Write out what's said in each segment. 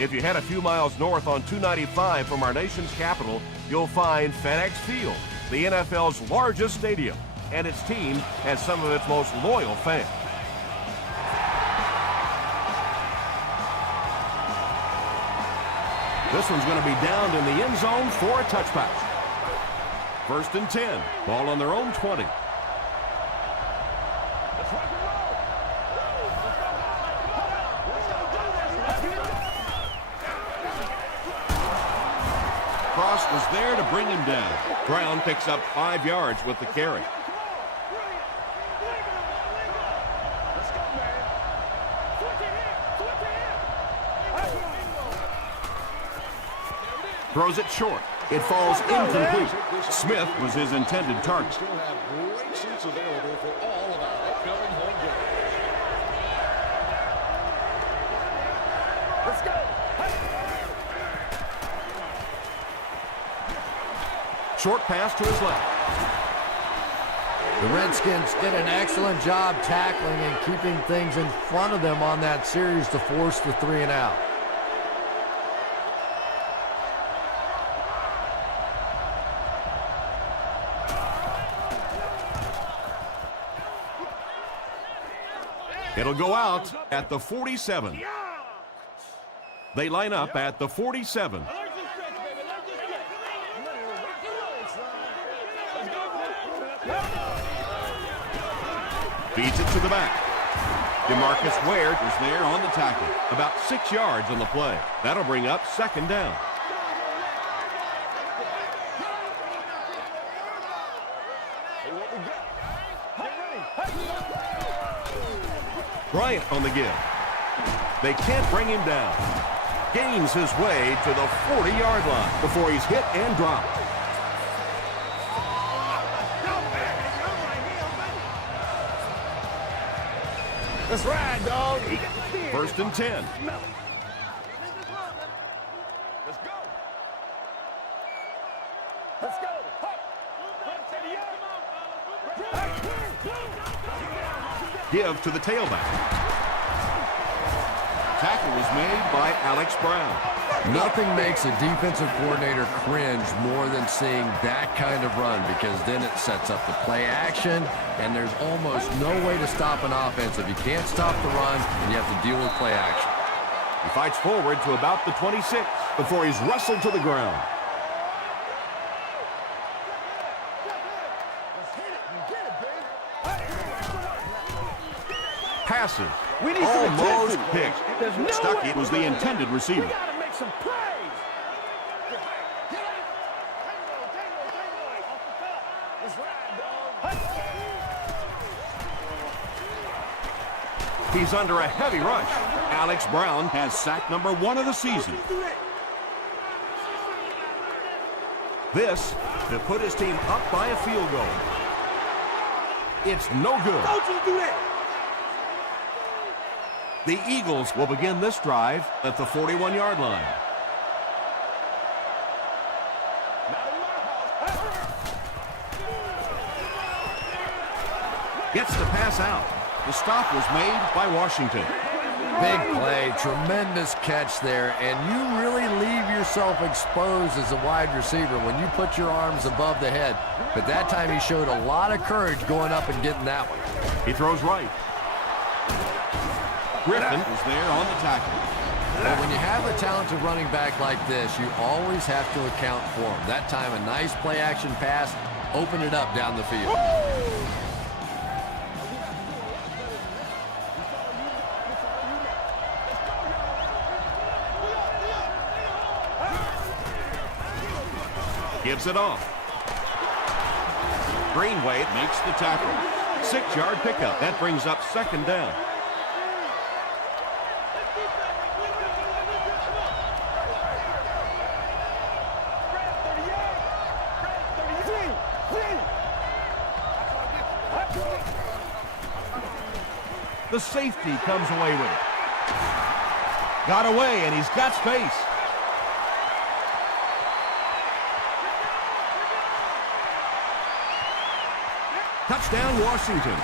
If you head a few miles north on 295 from our nation's capital, you'll find FedEx Field, the NFL's largest stadium, and its team has some of its most loyal fans. This one's going to be downed in the end zone for a touchback. 1st and 10. Ball on their own 20. Cross was there to bring him down. Brown picks up 5 yards with the carry. Throws it short. It falls incomplete. Smith was his intended target. Still have great seats available for all of our upcoming home games. Let's go. Short pass to his left. The Redskins did an excellent job tackling and keeping things in front of them on that series to force the 3 and out. It'll go out at the 47. They line up at the 47. Feeds it to the back. DeMarcus Ware is there on the tackle. About 6 yards on the play. That'll bring up 2nd down. Bryant on the give. They can't bring him down. Gains his way to the 40-yard line before he's hit and dropped. Let's ride, dog. 1st and 10. Let's go. Let's go. Give to the tailback. Tackle was made by Alex Brown. Nothing makes a defensive coordinator cringe more than seeing that kind of run, because then it sets up the play action, and there's almost no way to stop an offense if you can't stop the run and you have to deal with play action. He fights forward to about the 26 before he's wrestled to the ground. Passes. We need some Almost attention. picked. There's no Stuckey way. was the intended receiver. We gotta make some plays. He's under a heavy rush. Alex Brown has sack number 1 of the season. This to put his team up by a field goal. It's no good. Don't you do that. The Eagles will begin this drive at the 41-yard line. Gets the pass out. The stop was made by Washington. Big play, tremendous catch there, and you really leave yourself exposed as a wide receiver when you put your arms above the head. But that time he showed a lot of courage going up and getting that one. He throws right. Griffin is there on the tackle. But when you have a talented running back like this, you always have to account for him. That time a nice play action pass, open it up down the field. Gives it off. Greenway makes the tackle. 6-yard pickup. That brings up 2nd down. The safety comes away with it. Got away, and he's got space. Touchdown, Washington.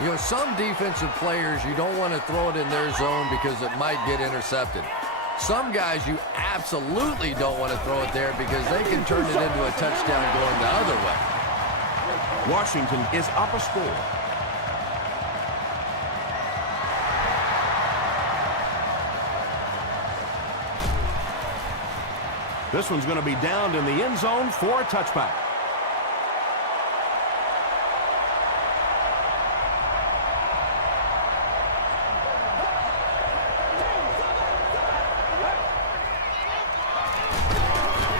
You know, some defensive players, you don't want to throw it in their zone because it might get intercepted. Some guys you absolutely don't want to throw it there because they can turn it into a touchdown going the other way. Washington is up a score. This one's going to be downed in the end zone for a touchback.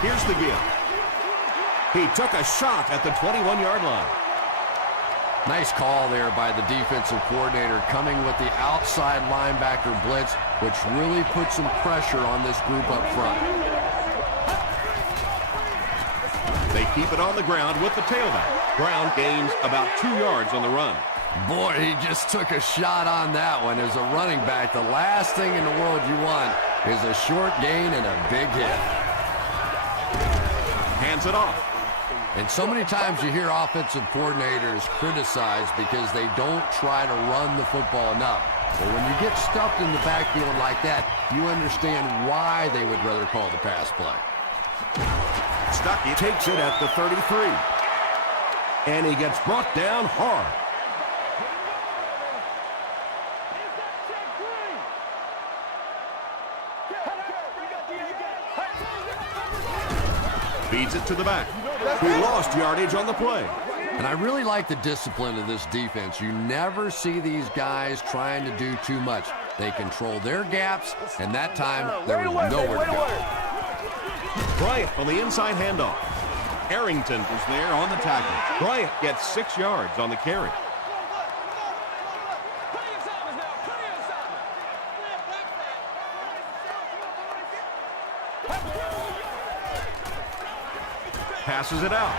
Here's the give. He took a shot at the 21-yard line. Nice call there by the defensive coordinator coming with the outside linebacker blitz, which really put some pressure on this group up front. They keep it on the ground with the tailback. Brown gains about 2 yards on the run. Boy, he just took a shot on that one. As a running back, the last thing in the world you want is a short gain and a big hit. Hands it off. And so many times you hear offensive coordinators criticized because they don't try to run the football enough. But when you get stuffed in the backfield like that, you understand why they would rather call the pass play. Stuckey takes it at the 33. And he gets brought down hard. Feeds it to the back. He lost yardage on the play. And I really like the discipline of this defense. You never see these guys trying to do too much. They control their gaps, and that time there was nowhere to go. Bryant on the inside handoff. Arrington was there on the tackle. Bryant gets 6 yards on the carry. Passes it out.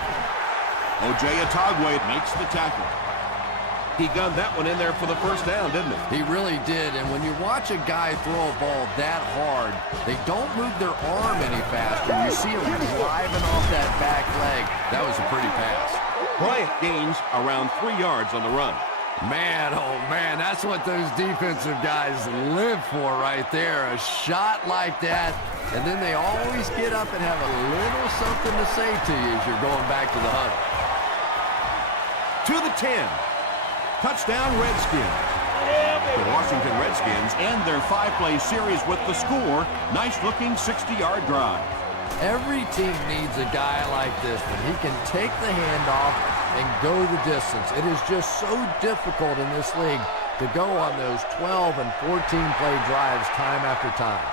O.J. Atogwe makes the tackle. He gunned that one in there for the first down, didn't he? He really did, and when you watch a guy throw a ball that hard, they don't move their arm any faster. You see him driving off that back leg. That was a pretty pass. Bryant gains around 3 yards on the run. Man, oh man, that's what those defensive guys live for right there. A shot like that, and then they always get up and have a little something to say to you as you're going back to the huddle. To the 10. Touchdown, Redskins. The Washington Redskins end their 5-play series with the score. Nice-looking 60-yard drive. Every team needs a guy like this when he can take the handoff and go the distance. It is just so difficult in this league to go on those 12 and 14-play drives time after time.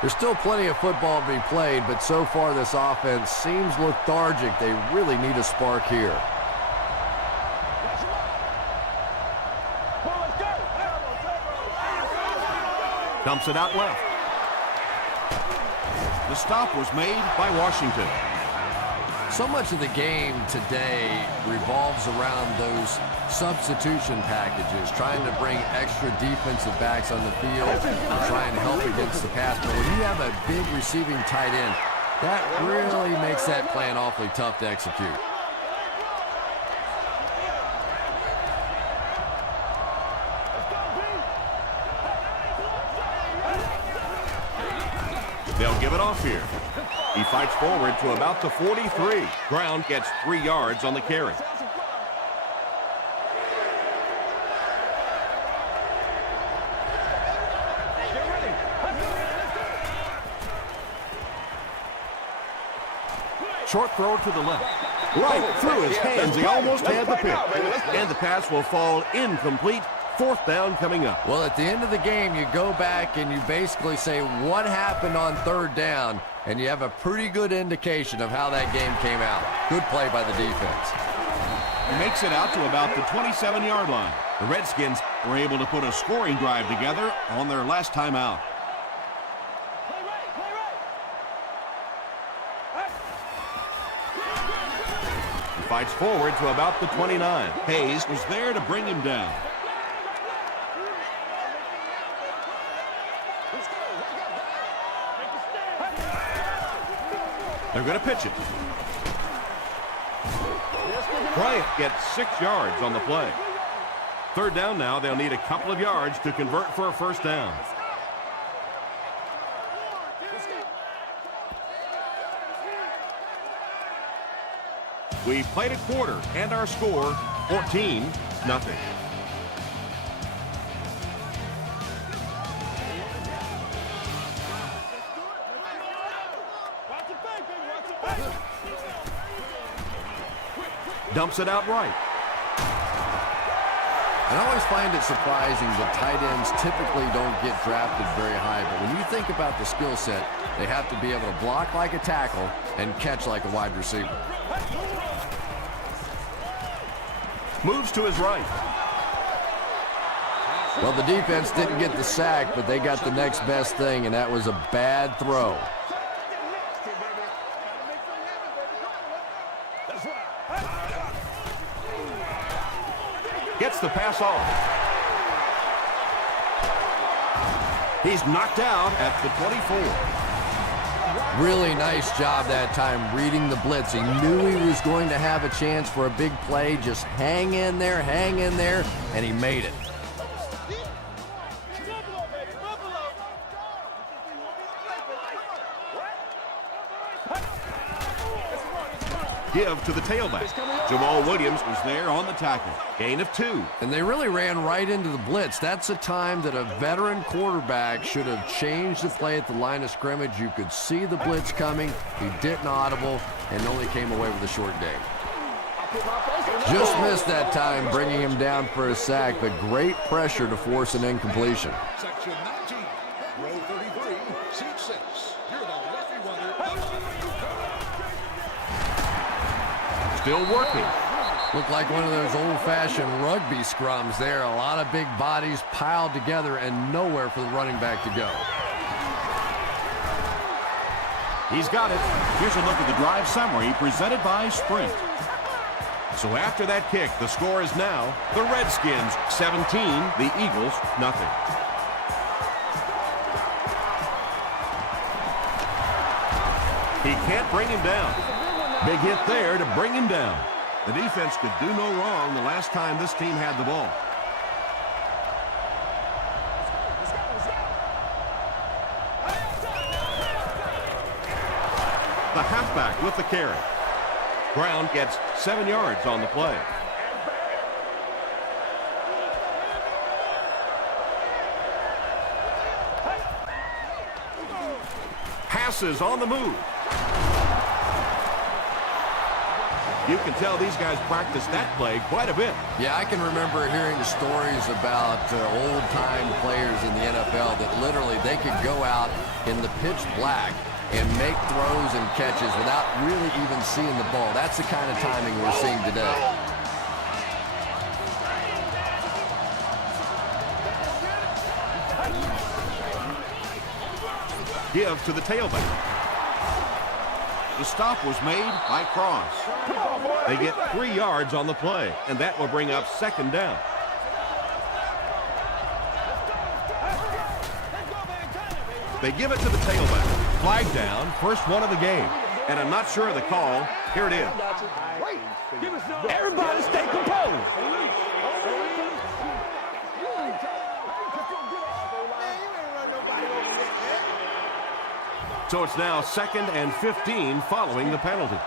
There's still plenty of football to be played, but so far this offense seems lethargic. They really need a spark here. Dumps it out left. The stop was made by Washington. So much of the game today revolves around those substitution packages, trying to bring extra defensive backs on the field and try and help against the pass. But when you have a big receiving tight end, that really makes that plan awfully tough to execute. They'll give it off here. He fights forward to about the 43. Brown gets 3 yards on the carry. Short throw to the left. Right through his hands. He almost had the pick. And the pass will fall incomplete. 4th down coming up. Well, at the end of the game, you go back and you basically say what happened on 3rd down, and you have a pretty good indication of how that game came out. Good play by the defense. He makes it out to about the 27-yard line. The Redskins were able to put a scoring drive together on their last time out. He fights forward to about the 29. Hayes was there to bring him down. They're going to pitch it. Bryant gets 6 yards on the play. Third down now. They'll need a couple of yards to convert for a first down. We played a quarter, and our score, 14-0. Dumps it out right. And I always find it surprising that tight ends typically don't get drafted very high. But when you think about the skill set, they have to be able to block like a tackle and catch like a wide receiver. Moves to his right. Well, the defense didn't get the sack, but they got the next best thing, and that was a bad throw. Gets the pass off. He's knocked out at the 24. Really nice job that time reading the blitz. He knew he was going to have a chance for a big play. Just hang in there, and he made it. Give to the tailback. Jamal Williams was there on the tackle. Gain of 2. And they really ran right into the blitz. That's a time that a veteran quarterback should have changed the play at the line of scrimmage. You could see the blitz coming. He didn't audible and only came away with a short gain. Just missed that time, bringing him down for a sack, but great pressure to force an incompletion. Section 19, row 33, seat 6. You're the lucky winner. Still working. Looked like one of those old-fashioned rugby scrums there. A lot of big bodies piled together and nowhere for the running back to go. He's got it. Here's a look at the drive summary presented by Sprint. So after that kick, the score is now the Redskins 17, the Eagles nothing. He can't bring him down. Big hit there to bring him down. The defense could do no wrong the last time this team had the ball. The halfback with the carry. Brown gets 7 yards on the play. Passes on the move. You can tell these guys practice that play quite a bit. Yeah, I can remember hearing stories about old-time players in the NFL that literally they could go out in the pitch black and make throws and catches without really even seeing the ball. That's the kind of timing we're seeing today. Give to the tailback. The stop was made by Cross. They get 3 yards on the play, and that will bring up second down. They give it to the tailback. Flag down, first one of the game. And I'm not sure of the call. Here it is. Everybody stay composed. So it's now 2nd and 15 following the penalty.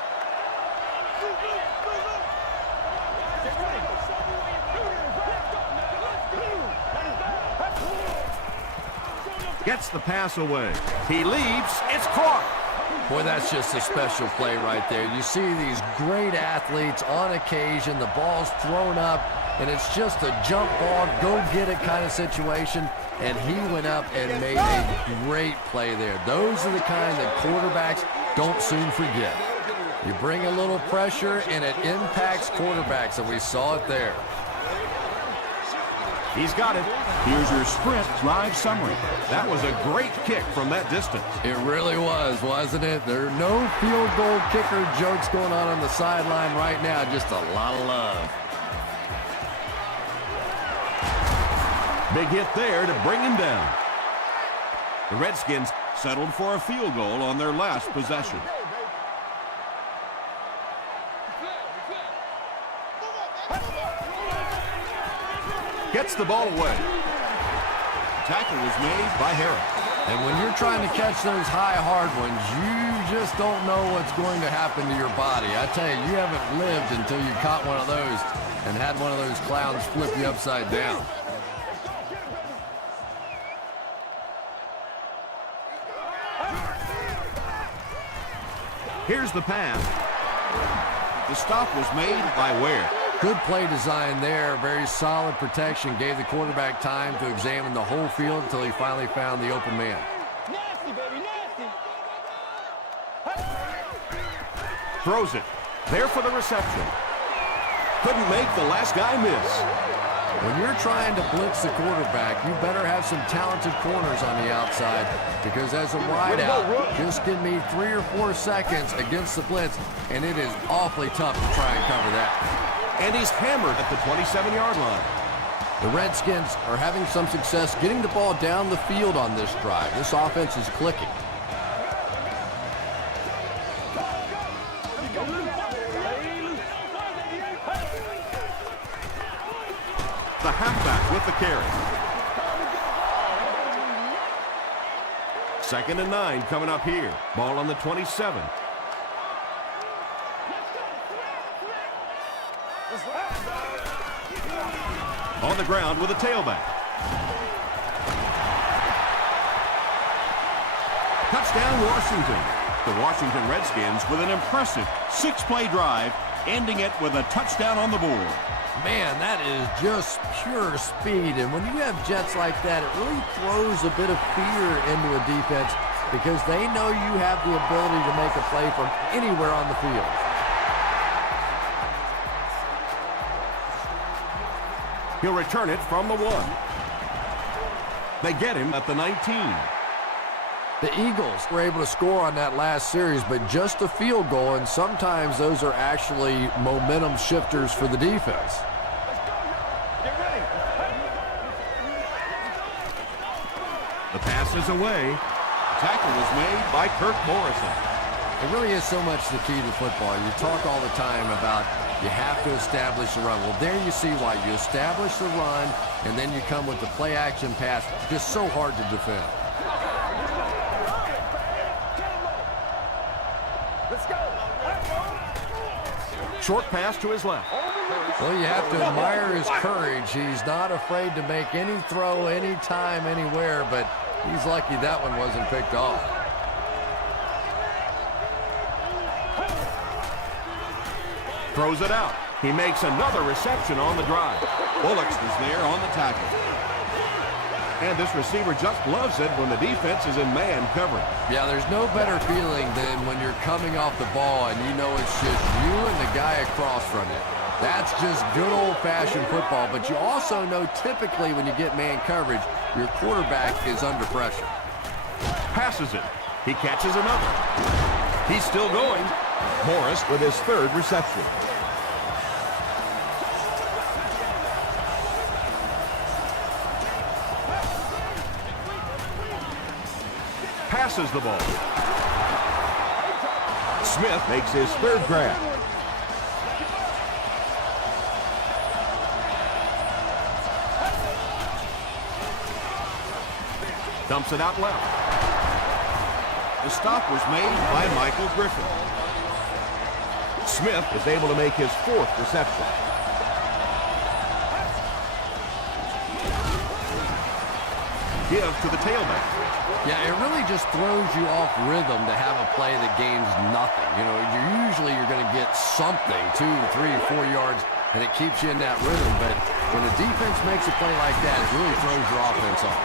Gets the pass away. He leaps. It's caught. Boy, that's just a special play right there. You see these great athletes on occasion, the ball's thrown up, and it's just a jump ball, go get it kind of situation, and he went up and made a great play there. Those are the kind that quarterbacks don't soon forget. You bring a little pressure, and it impacts quarterbacks, and we saw it there. He's got it. Here's your Sprint drive summary. That was a great kick from that distance. It really was, wasn't it? There are no field goal kicker jokes going on the sideline right now. Just a lot of love. Big hit there to bring him down. The Redskins settled for a field goal on their last possession. Gets the ball away. Tackle was made by Harris. And when you're trying to catch those high, hard ones, you just don't know what's going to happen to your body. I tell you, you haven't lived until you caught one of those and had one of those clowns flip you upside down. Here's the pass. The stop was made by Ware. Good play design there. Very solid protection. Gave the quarterback time to examine the whole field until he finally found the open man. Nasty, baby, nasty. Throws it. There for the reception. Couldn't make the last guy miss. When you're trying to blitz the quarterback, you better have some talented corners on the outside, because as a wideout, just give me 3 or 4 seconds against the blitz, and it is awfully tough to try and cover that. And he's hammered at the 27-yard line. The Redskins are having some success getting the ball down the field on this drive. This offense is clicking. The halfback with the carry. 2nd and 9 coming up here. Ball on the 27. On the ground with a tailback. Touchdown, Washington. The Washington Redskins with an impressive 6-play drive, ending it with a touchdown on the board. Man, that is just pure speed. And when you have jets like that, it really throws a bit of fear into a defense, because they know you have the ability to make a play from anywhere on the field. He'll return it from the 1. They get him at the 19. The Eagles were able to score on that last series, but just a field goal, and sometimes those are actually momentum shifters for the defense. The pass is away. Tackle was made by Kirk Morrison. It really is so much the key to football. You talk all the time about you have to establish the run. Well, there you see why. You establish the run, and then you come with the play-action pass. Just so hard to defend. Short pass to his left. Well, you have to admire his courage. He's not afraid to make any throw, anytime, anywhere, but he's lucky that one wasn't picked off. Throws it out. He makes another reception on the drive. Bullocks is there on the tackle. And this receiver just loves it when the defense is in man coverage. Yeah, there's no better feeling than when you're coming off the ball and you know it's just you and the guy across from you. That's just good old-fashioned football, but you also know typically when you get man coverage, your quarterback is under pressure. Passes it. He catches another. He's still going. Morris with his 3rd reception. Passes the ball. Smith makes his 3rd grab. Dumps it out left. The stop was made by Michael Griffin. Smith is able to make his 4th reception. Give to the tailback. Yeah, it really just throws you off rhythm to have a play that gains nothing. You know, you're going to get something, 2, 3, 4 yards, and it keeps you in that rhythm. But when the defense makes a play like that, it really throws your offense off.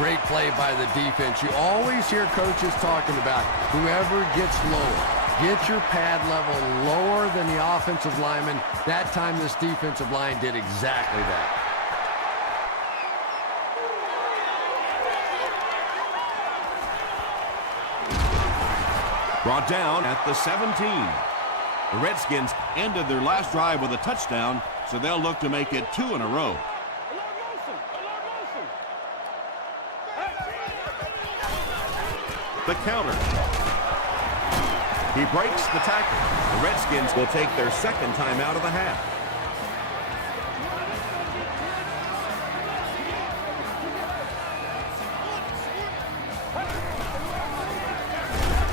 Great play by the defense. You always hear coaches talking about whoever gets lower. Get your pad level lower than the offensive lineman. That time this defensive line did exactly that. Brought down at the 17. The Redskins ended their last drive with a touchdown, so they'll look to make it 2 in a row. The counter. He breaks the tackle. The Redskins will take their 2nd time out of the half.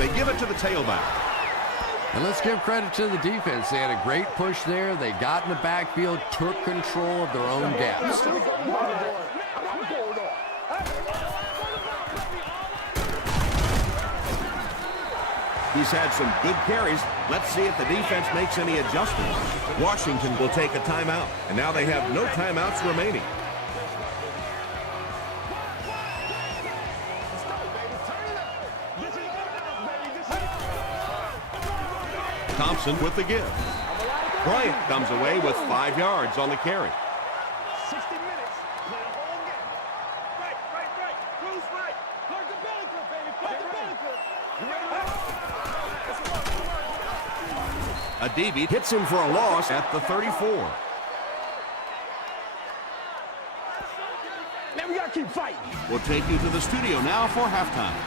They give it to the tailback. And let's give credit to the defense. They had a great push there. They got in the backfield, took control of their own gaps. He's had some good carries. Let's see if the defense makes any adjustments. Washington will take a timeout, and now they have no timeouts remaining. Thompson with the give. Bryant comes away with 5 yards on the carry. 60 minutes. Play the whole game. Right. Cruise right. Plug the belly clip, baby. Plug the belly clip. You ready? Adibi hits him for a loss at the 34. Man, we got to keep fighting. We'll take you to the studio now for halftime.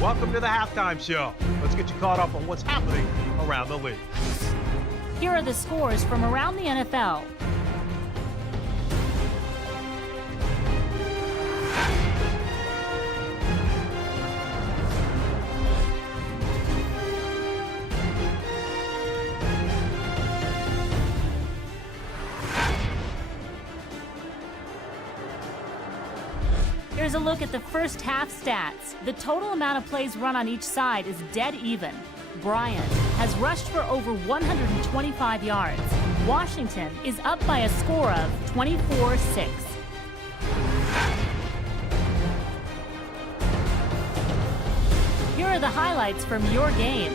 Welcome to the Halftime Show. Let's get you caught up on what's happening around the league. Here are the scores from around the NFL. Here's a look at the first half stats. The total amount of plays run on each side is dead even. Bryant has rushed for over 125 yards. Washington is up by a score of 24-6. Here are the highlights from your game.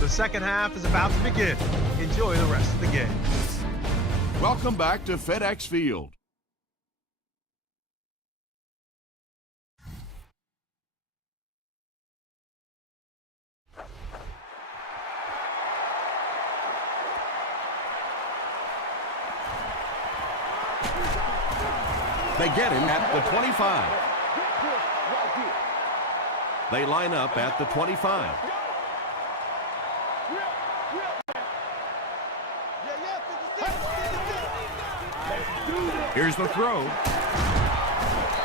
The second half is about to begin. Enjoy the rest of the game. Welcome back to FedEx Field. They get him at the 25. They line up at the 25. Here's the throw.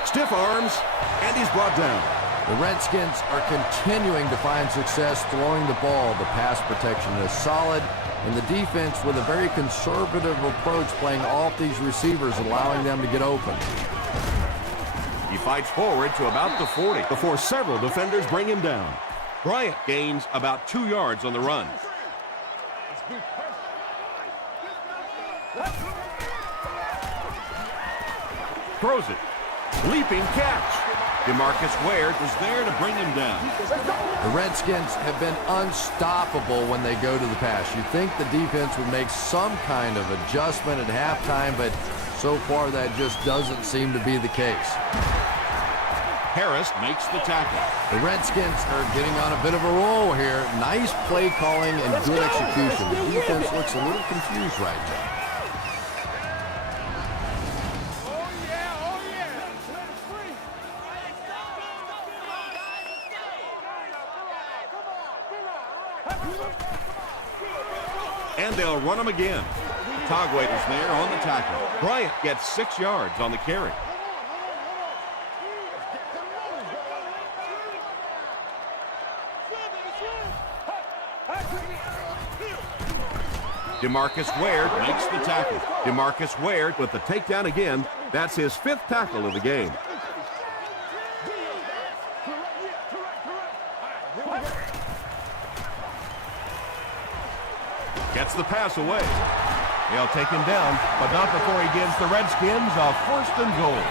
Stiff arms, and he's brought down. The Redskins are continuing to find success throwing the ball. The pass protection is solid, and the defense with a very conservative approach playing off these receivers, allowing them to get open. He fights forward to about the 40 before several defenders bring him down. Bryant gains about 2 yards on the run. Throws it. Leaping catch. DeMarcus Ware is there to bring him down. The Redskins have been unstoppable when they go to the pass. You'd think the defense would make some kind of adjustment at halftime, but so far that just doesn't seem to be the case. Harris makes the tackle. The Redskins are getting on a bit of a roll here. Nice play calling and good execution. The defense looks a little confused right now. And they'll run him again. Togwaiter's there on the tackle. Bryant gets 6 yards on the carry. DeMarcus Ware makes the tackle. DeMarcus Ware with the takedown again. That's his 5th tackle of the game. Gets the pass away. They'll take him down, but not before he gives the Redskins a 1st and goal.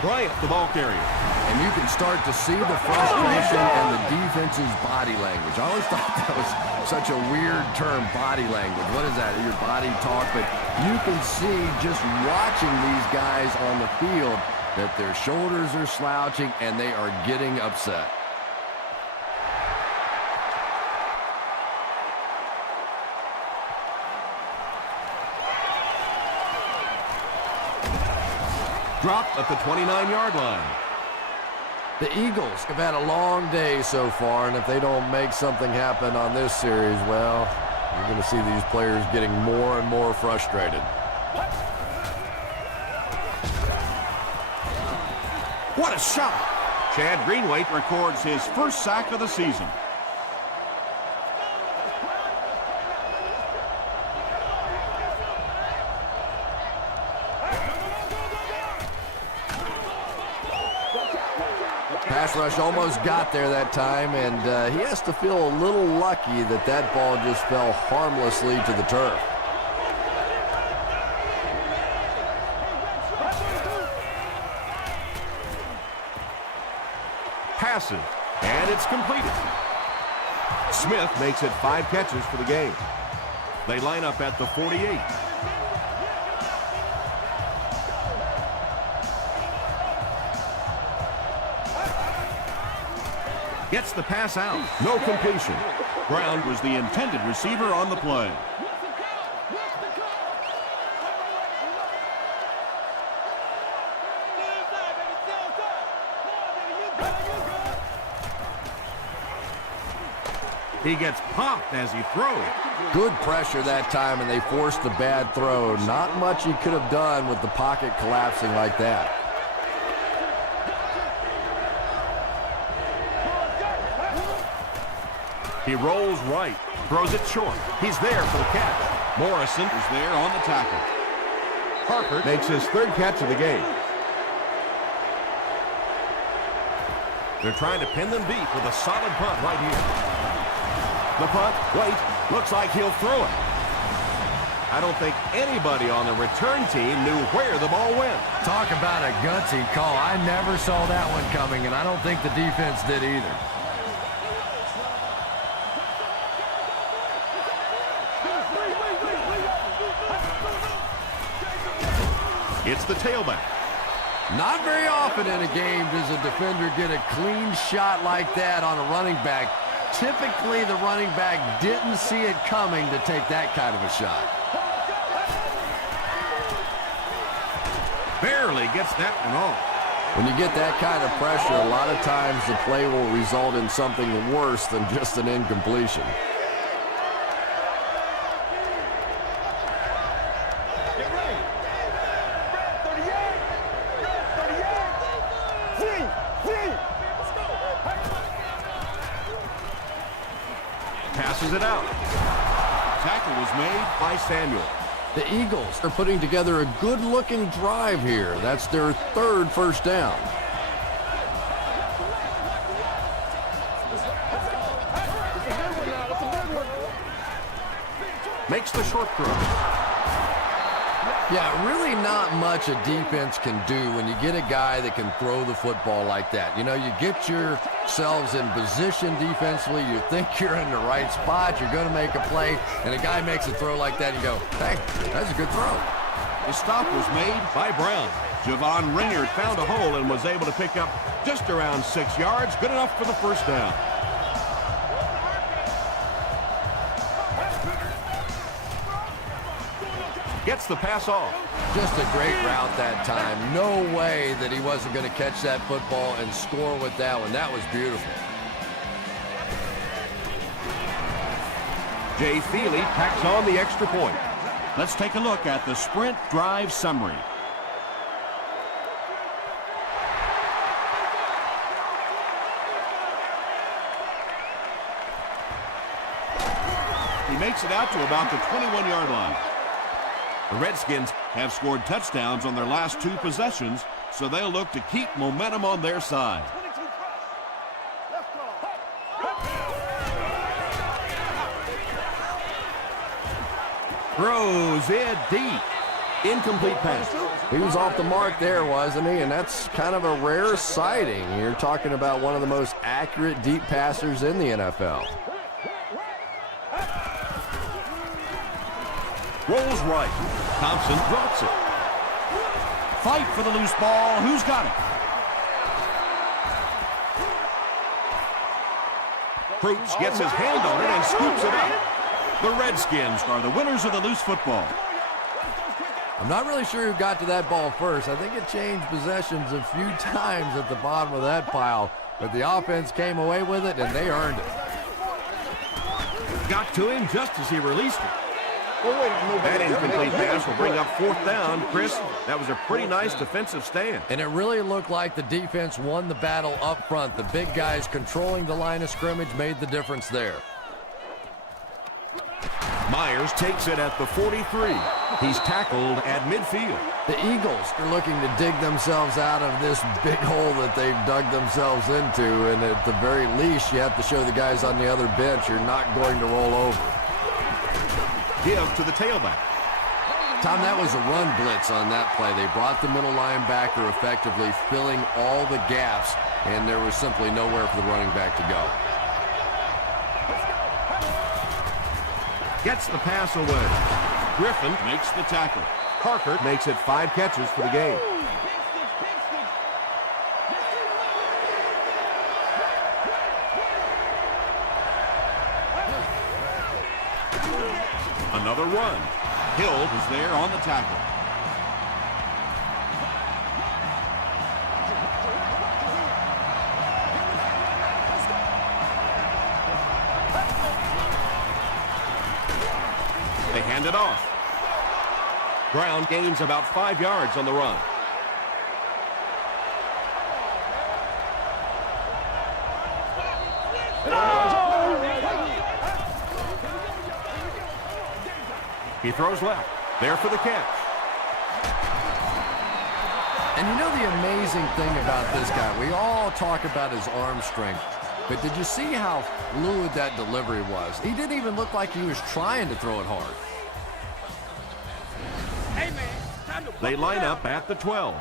Bryant, the ball carrier. And you can start to see the frustration and the defense's body language. I always thought that was such a weird term, body language. What is that? Your body talk? But you can see just watching these guys on the field that their shoulders are slouching and they are getting upset. Dropped at the 29-yard line. The Eagles have had a long day so far, and if they don't make something happen on this series, well, you're going to see these players getting more and more frustrated. What a shot! Chad Greenwaite records his 1st sack of the season. Pass rush almost got there that time, and he has to feel a little lucky that that ball just fell harmlessly to the turf. Passes, and it's completed. Smith makes it 5 catches for the game. They line up at the 48. Gets the pass out. No completion. Brown was the intended receiver on the play. He gets popped as he throws. Good pressure that time, and they forced a bad throw. Not much he could have done with the pocket collapsing like that. He rolls right, throws it short. He's there for the catch. Morrison is there on the tackle. Parker makes his 3rd catch of the game. They're trying to pin them deep with a solid punt right here. The punt, wait, looks like he'll throw it. I don't think anybody on the return team knew where the ball went. Talk about a gutsy call. I never saw that one coming, and I don't think the defense did either. It's the tailback. Not very often in a game does a defender get a clean shot like that on a running back. Typically, the running back didn't see it coming to take that kind of a shot. Barely gets that one off. When you get that kind of pressure, a lot of times the play will result in something worse than just an incompletion. Passes it out. Tackle was made by Samuel. The Eagles are putting together a good-looking drive here. That's their 3rd first down. Makes the short throw. Yeah, really not much a defense can do when you get a guy that can throw the football like that. You know, you get yourselves in position defensively, you think you're in the right spot, you're going to make a play, and a guy makes a throw like that, and you go, hey, that's a good throw. The stop was made by Brown. Javon Ringard found a hole and was able to pick up just around 6 yards, good enough for the 1st down. Gets the pass off. Just a great route that time. No way that he wasn't going to catch that football and score with that one. That was beautiful. Jay Feely packs on the extra point. Let's take a look at the sprint drive summary. He makes it out to about the 21-yard line. The Redskins have scored touchdowns on their last 2 possessions, so they'll look to keep momentum on their side. Throws it deep. Incomplete pass. He was off the mark there, wasn't he? And that's kind of a rare sighting. You're talking about one of the most accurate deep passers in the NFL. Rolls right. Thompson drops it. Fight for the loose ball. Who's got it? Croops gets his hand on it and scoops it up. The Redskins are the winners of the loose football. I'm not really sure who got to that ball first. I think it changed possessions a few times at the bottom of that pile, but the offense came away with it, and they earned it. Got to him just as he released it. That incomplete pass will bring up 4th down. Chris, that was a pretty nice defensive stand. And it really looked like the defense won the battle up front. The big guys controlling the line of scrimmage made the difference there. Myers takes it at the 43. He's tackled at midfield. The Eagles are looking to dig themselves out of this big hole that they've dug themselves into, and at the very least, you have to show the guys on the other bench you're not going to roll over. Give to the tailback. Tom, that was a run blitz on that play. They brought the middle linebacker effectively filling all the gaps, and there was simply nowhere for the running back to go. Gets the pass away. Griffin makes the tackle. Parker makes it 5 catches for the game. Another run. Hill was there on the tackle. They hand it off. Brown gains about 5 yards on the run. He throws left. There for the catch. And you know the amazing thing about this guy, we all talk about his arm strength, but did you see how fluid that delivery was? He didn't even look like he was trying to throw it hard. Hey, man, time to They line up at the 12.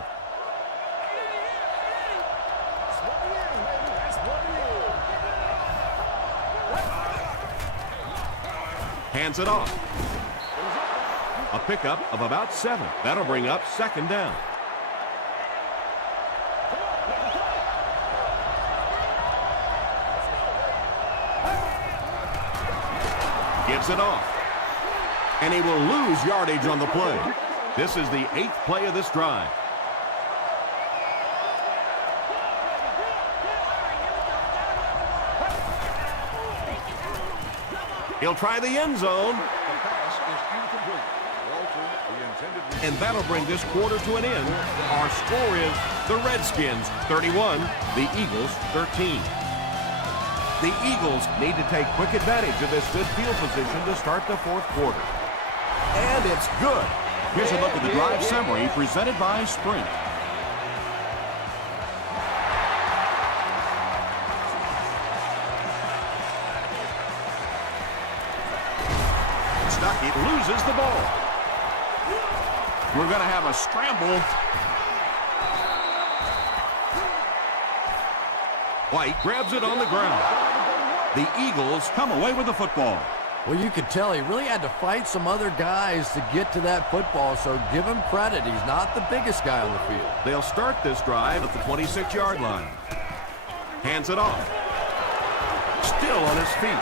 Hands it off. A pickup of about 7. That'll bring up 2nd down. Gives it off. And he will lose yardage on the play. This is the 8th play of this drive. He'll try the end zone. And that'll bring this quarter to an end. Our score is the Redskins 31, the Eagles 13. The Eagles need to take quick advantage of this good field position to start the 4th quarter. And it's good. Here's a look at the drive summary presented by Sprint. Stuckey loses the ball. We're going to have a scramble. White grabs it on the ground. The Eagles come away with the football. Well, you could tell he really had to fight some other guys to get to that football, so give him credit. He's not the biggest guy on the field. They'll start this drive at the 26-yard line. Hands it off. Still on his feet.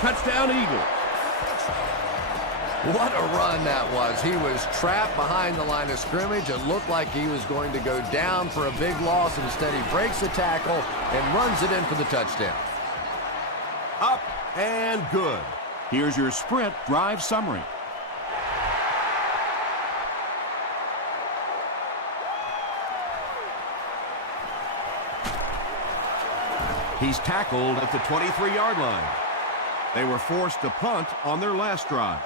Touchdown, Eagles. What a run that was. He was trapped behind the line of scrimmage. It looked like he was going to go down for a big loss. Instead, he breaks the tackle and runs it in for the touchdown. Up and good. Here's your Sprint drive summary. He's tackled at the 23-yard line. They were forced to punt on their last drive.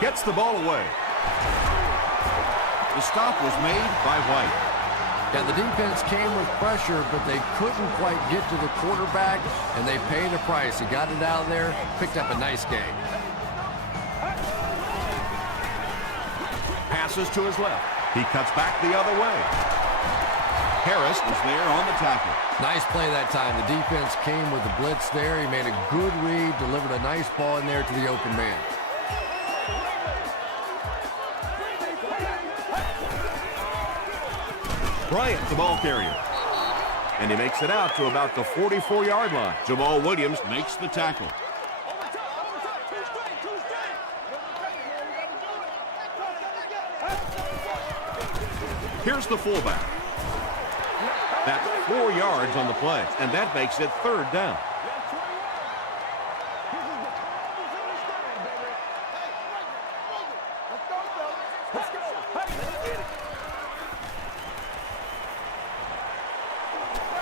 Gets the ball away. The stop was made by White. Yeah, the defense came with pressure, but they couldn't quite get to the quarterback, and they paid a price. He got it out of there, picked up a nice gain. Passes to his left. He cuts back the other way. Harris is there on the tackle. Nice play that time. The defense came with the blitz there. He made a good read, delivered a nice ball in there to the open man. Bryant, the ball carrier. And he makes it out to about the 44-yard line. Jamal Williams makes the tackle. Here's the fullback. That's 4 yards on the play, and that makes it 3rd down.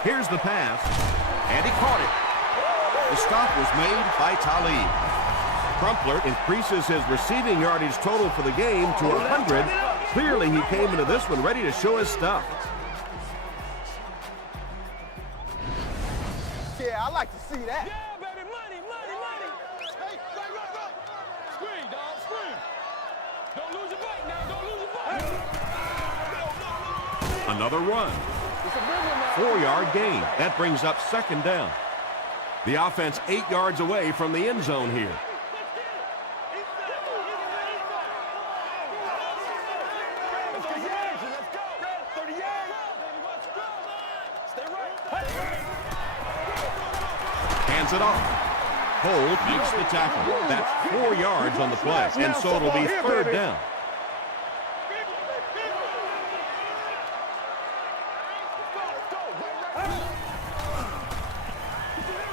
Here's the pass, and he caught it. The stop was made by Talib. Crumpler increases his receiving yardage total for the game to 100. Clearly, he came into this one ready to show his stuff. Yeah, I like to see that. Yeah, baby, money, money, money. Hey, right. Screen, dog, screen. Don't lose your bike now, don't lose your bike. Another run. 4-yard gain. That brings up 2nd down. The offense 8 yards away from the end zone here. Let's get the action, let's go. 38. Stay right. Hands it off. Hold makes the tackle. That's 4 yards on the play, and so it'll be 3rd down.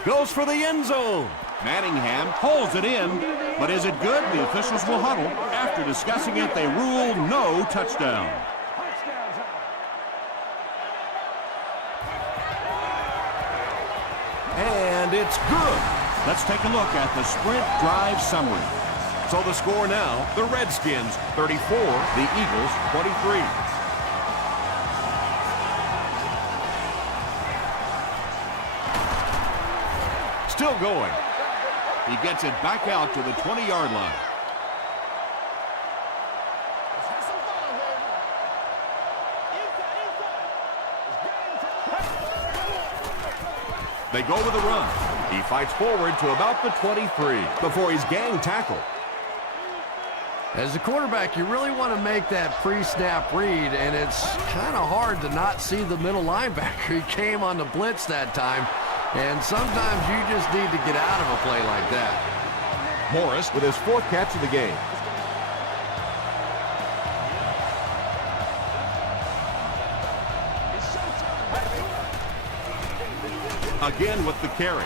Goes for the end zone. Manningham pulls it in, but is it good? The officials will huddle. After discussing it, they rule no touchdown. And it's good. Let's take a look at the sprint drive summary. So the score now, the Redskins 34, the Eagles 23. Still going. He gets it back out to the 20-yard line. They go with a run. He fights forward to about the 23 before he's gang tackled. As a quarterback, you really want to make that pre-snap read, and it's kind of hard to not see the middle linebacker. He came on the blitz that time. And sometimes you just need to get out of a play like that. Morris with his 4th catch of the game. Again with the carry.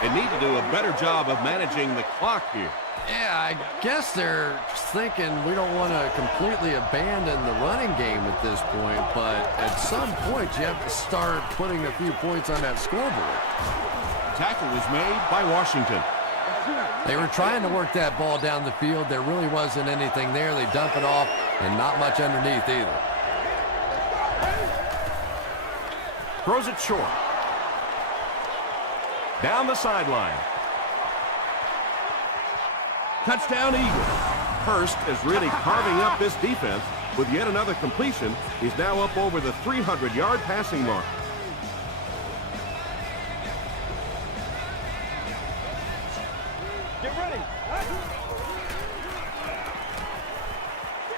They need to do a better job of managing the clock here. Yeah, I guess they're thinking we don't want to completely abandon the running game at this point, but at some point you have to start putting a few points on that scoreboard. Tackle was made by Washington. They were trying to work that ball down the field. There really wasn't anything there. They dump it off, and not much underneath either. Throws it short. Down the sideline. Touchdown, Eagles. Hurst is really carving up this defense with yet another completion. He's now up over the 300-yard passing mark. Get ready.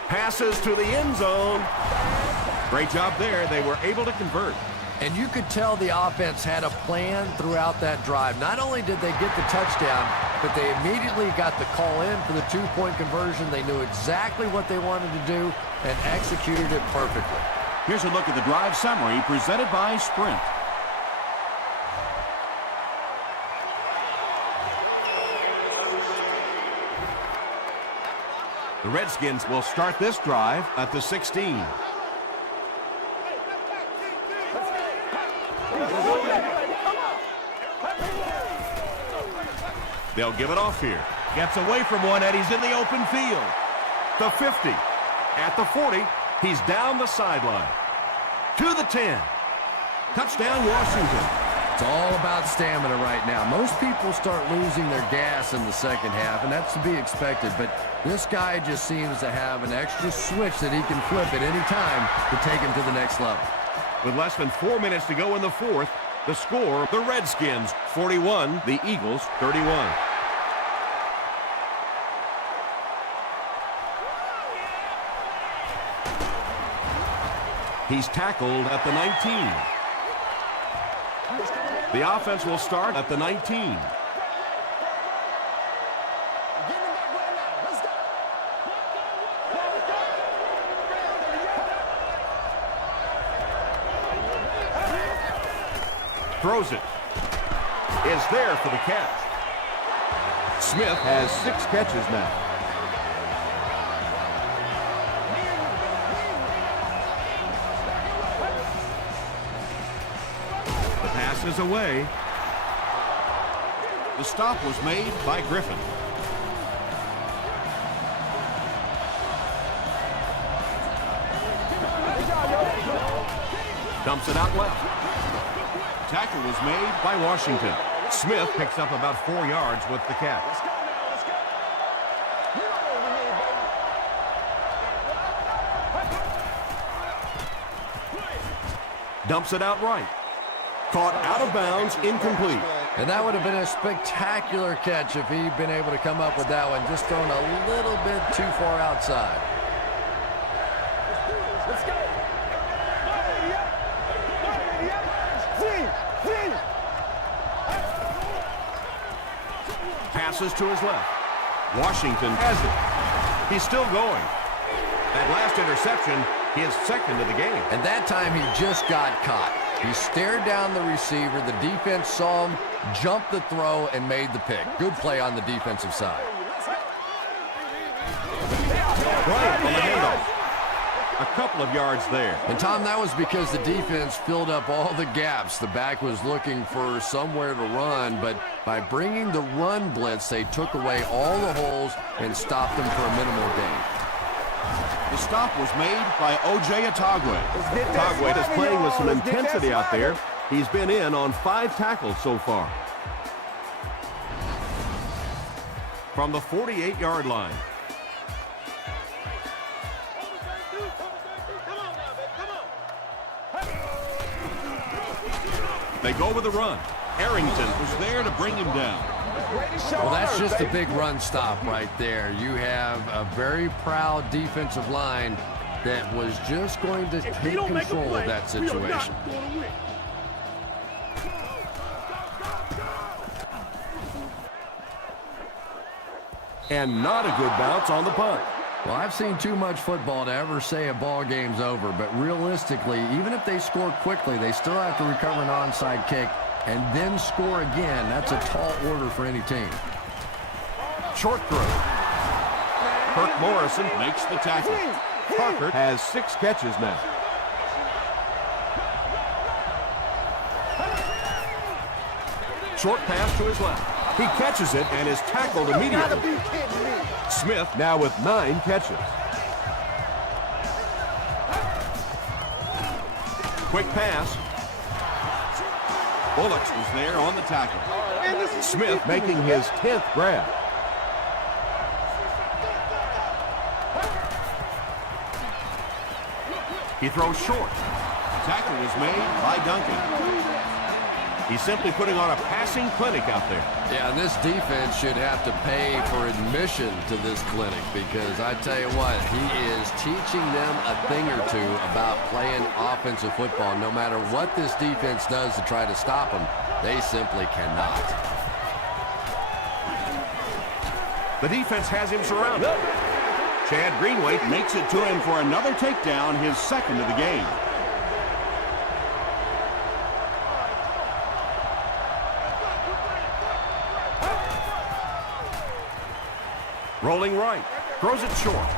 Passes to the end zone. Great job there. They were able to convert. And you could tell the offense had a plan throughout that drive. Not only did they get the touchdown, but they immediately got the call in for the 2-point conversion. They knew exactly what they wanted to do and executed it perfectly. Here's a look at the drive summary presented by Sprint. The Redskins will start this drive at the 16. They'll give it off here. Gets away from one, and he's in the open field. The 50, at the 40, He's down the sideline. To the 10. Touchdown, Washington. It's all about stamina right now. Most people start losing their gas in the second half, and that's to be expected. But this guy just seems to have an extra switch that he can flip at any time to take him to the next level. With less than 4 minutes to go in the fourth, the score, the Redskins 41, the Eagles 31. He's tackled at the 19. The offense will start at the 19. Throws it. Is there for the catch. Smith has 6 catches now. The pass is away. The stop was made by Griffin. Dumps it out left. Tackle was made by Washington. Smith picks up about 4 yards with the catch. Dumps it out right. Caught out of bounds, incomplete. And that would have been a spectacular catch if he'd been able to come up with that one, just thrown a little bit too far outside. Let's go. Passes to his left. Washington has it. He's still going. That last interception, his second of the game. And that time he just got caught. He stared down the receiver. The defense saw him, jumped the throw, and made the pick. Good play on the defensive side. Bryant on the handoff. A couple of yards there. And, Tom, that was because the defense filled up all the gaps. The back was looking for somewhere to run, but by bringing the run blitz, they took away all the holes and stopped them for a minimal gain. The stop was made by O.J. Atagwe. Atagwe is playing with some intensity out there. He's been in on 5 tackles so far. From the 48-yard line. They go with the run. Arrington was there to bring him down. Well, that's just a big run stop right there. You have a very proud defensive line that was just going to take control of that situation. And not a good bounce on the punt. Well, I've seen too much football to ever say a ball game's over, but realistically, even if they score quickly, they still have to recover an onside kick and then score again. That's a tall order for any team. Short throw. Kirk Morrison makes the tackle. Parker has 6 catches now. Short pass to his left. He catches it and is tackled immediately. Smith now with 9 catches. Quick pass. Bullocks was there on the tackle. Smith making his 10th grab. He throws short. The tackle was made by Duncan. He's simply putting on a passing clinic out there. Yeah, and this defense should have to pay for admission to this clinic because I tell you what, he is teaching them a thing or two about playing offensive football. No matter what this defense does to try to stop them, they simply cannot. The defense has him surrounded. Chad Greenway makes it to him for another takedown, his second of the game. Rolling right, throws it short,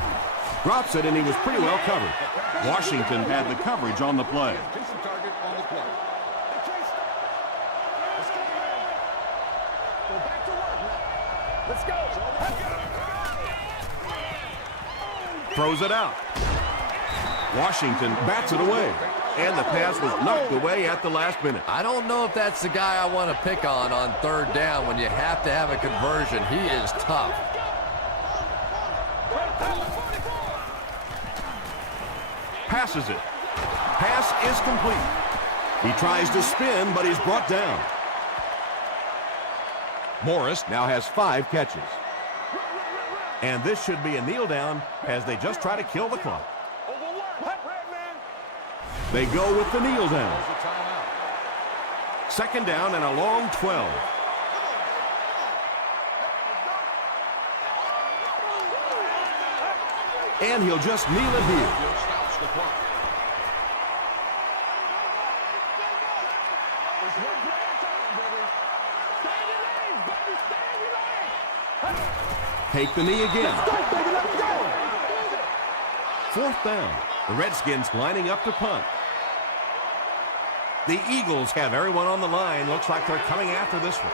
drops it, and he was pretty well covered. Washington had the coverage on the play. Target on the play. Let's go. Throws it out. Washington bats it away. And the pass was knocked away at the last minute. I don't know if that's the guy I want to pick on third down when you have to have a conversion. He is tough. Passes it. Pass is complete. He tries to spin, but he's brought down. Morris now has 5 catches. And this should be a kneel down as they just try to kill the clock. They go with the kneel down. 2nd down and a long 12. And he'll just kneel it here. Stops the clock. Take the knee again. 4th down. The Redskins lining up to punt. The Eagles have everyone on the line. Looks like they're coming after this one.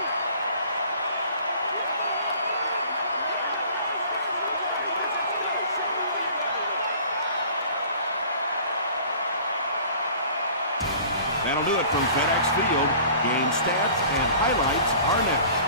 That'll do it from FedEx Field. Game stats and highlights are next.